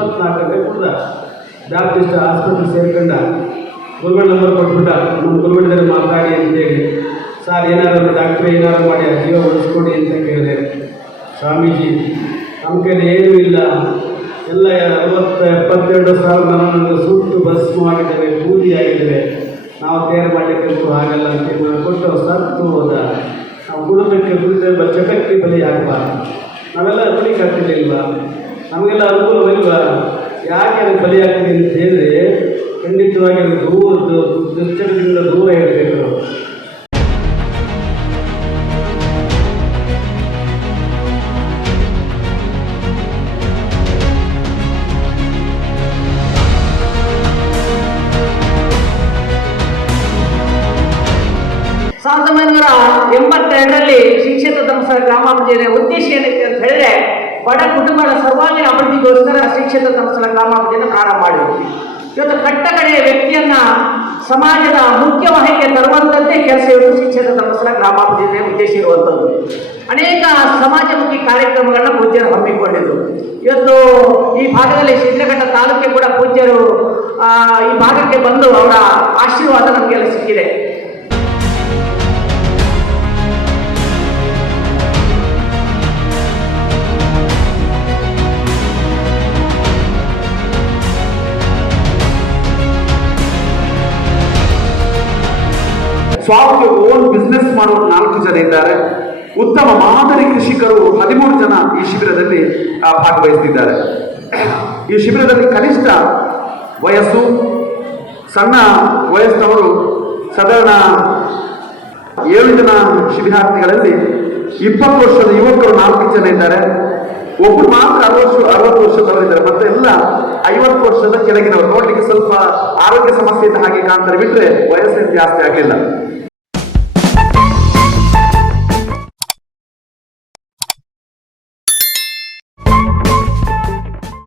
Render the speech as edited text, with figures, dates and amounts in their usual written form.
24 ಕೂಡ ಬ್ಯಾಪ್ಟಿಸ್ಟ್ ಆಸ್ಪತ್ರೆ ಸೇರ್ಕೊಂಡ ಗುರುಗಳ ನಂಬರ್ ಕೊಟ್ಬಿಟ್ಟ, ನಮ್ಮ ಗುರುಗಳಿದ್ದಾರೆ ಮಾತಾಡಿ ಅಂತೇಳಿ. ಸರ್ ಏನಾದ್ರು ಡಾಕ್ಟ್ರ್ ಏನಾದ್ರು ಮಾಡಿ ಆ ಜೀವ ಉಳಿಸ್ಕೊಡಿ ಅಂತ ಕೇಳಿದೆ. ಸ್ವಾಮೀಜಿ ನಮ್ಮ ಕೈಲಿ ಏನೂ ಇಲ್ಲ, ಎಲ್ಲ 60-72 ಸಾವಿರ ನಮ್ಮನ್ನು ಸುಟ್ಟು ಭಸ್ಮವಾಗಿದ್ದೇವೆ, ಬೂದಿ ಆಗಿದ್ದೇವೆ, ನಾವು ತಯಾರು ಮಾಡಲಿಕ್ಕಂತೂ ಆಗಲ್ಲ ಅಂತ ತೀರ್ಮಾನ ಕೊಟ್ಟು ಸತ್ತು ಹೋದ. ನಾವು ಕುಟುಂಬಕ್ಕೆ ಕುರಿತ ಚಟಕ್ಕೆ ಬಲಿ ಆಗಬಾರ್ದು. ನಾವೆಲ್ಲ ಬಲಿಗೆ ಆಗ್ತಿರ್ಲಿಲ್ವಾ? ನಮಗೆಲ್ಲ ಅನುಕೂಲವಿಲ್ವಾ? ಯಾಕೆ ಅದಕ್ಕೆ ಬಲಿ ಆಗ್ತೀವಿ ಅಂತ ಹೇಳಿದ್ರೆ ಖಂಡಿತವಾಗಿ ಅದು ದುಶ್ಚಟದಿಂದ ದೂರ ಇರಬೇಕು. ಸಾವಿರದ 1982ರಲ್ಲಿ ಶ್ರೀ ಕ್ಷೇತ್ರ ಧರ್ಮಸ್ಥಳ ಗ್ರಾಮಾಭಿವೃದ್ಧಿಯ ಉದ್ದೇಶ ಏನಿದೆ ಅಂತ ಹೇಳಿದ್ರೆ ಬಡ ಕುಟುಂಬಗಳ ಸರ್ವಾಂಗೀಣ ಅಭಿವೃದ್ಧಿಗೋಸ್ಕರ ಶ್ರೀ ಕ್ಷೇತ್ರ ಧರ್ಮಸ್ಥಳ ಗ್ರಾಮಾಭಿವೃದ್ಧಿಯನ್ನು ಪ್ರಾರಂಭ ಮಾಡಿದ್ವಿ. ಇವತ್ತು ಕಟ್ಟಕಡೆಯ ವ್ಯಕ್ತಿಯನ್ನ ಸಮಾಜದ ಮುಖ್ಯವಾಹಿನಿಗೆ ತರುವಂತೆ ಕೆಲಸ ಇರುವುದು ಶ್ರೀ ಕ್ಷೇತ್ರ ಧರ್ಮಸ್ಥಳ ಗ್ರಾಮಾಭಿವೃದ್ಧಿಯ ಉದ್ದೇಶ ಇರುವಂಥದ್ದು. ಅನೇಕ ಸಮಾಜಮುಖಿ ಕಾರ್ಯಕ್ರಮಗಳನ್ನ ಪೂಜ್ಯರು ಹಮ್ಮಿಕೊಂಡಿದ್ದು. ಇವತ್ತು ಈ ಭಾಗದಲ್ಲಿ ಶಿಡ್ಲಘಟ್ಟ ತಾಲೂಕಿಗೆ ಕೂಡ ಪೂಜ್ಯರು ಈ ಭಾಗಕ್ಕೆ ಬಂದು ಅವರ ಆಶೀರ್ವಾದ ನಮಗೆಲ್ಲ ಸಿಕ್ಕಿದೆ. ಸ್ವಾವಲಂಬಿ ಓನ್ ಬಿಸ್ನೆಸ್ ಮಾಡುವ 4 ಜನ ಇದ್ದಾರೆ. ಉತ್ತಮ ಮಾದರಿ ಕೃಷಿಕರು 13 ಜನ ಈ ಶಿಬಿರದಲ್ಲಿ ಭಾಗವಹಿಸುತ್ತಿದ್ದಾರೆ. ಈ ಶಿಬಿರದಲ್ಲಿ ಕನಿಷ್ಠ ವಯಸ್ಸು, ಸಣ್ಣ ವಯಸ್ಸಿನವರು ಸಾಧಾರಣ 7 ಜನ ಶಿಬಿರಾರ್ಥಿಗಳಲ್ಲಿ 20 ವರ್ಷದ ಯುವಕರು 4 ಜನ ಇದ್ದಾರೆ. ಒಬ್ಬರು ಮಾತ್ರ 60 ವರ್ಷದವರಿದ್ದಾರೆ, ಮತ್ತೆ ಎಲ್ಲ 50 ವರ್ಷದ ಕೆಳಗಿನವರು. ನೋಡ್ಲಿಕ್ಕೆ ಸ್ವಲ್ಪ ಆರೋಗ್ಯ ಸಮಸ್ಯೆ ಇದ್ದ ಹಾಗೆ ಕಾಣ್ತಾರೆ, ಬಿಟ್ರೆ ವಯಸ್ಸಿನ ಜಾಸ್ತಿ ಆಗಲಿಲ್ಲ.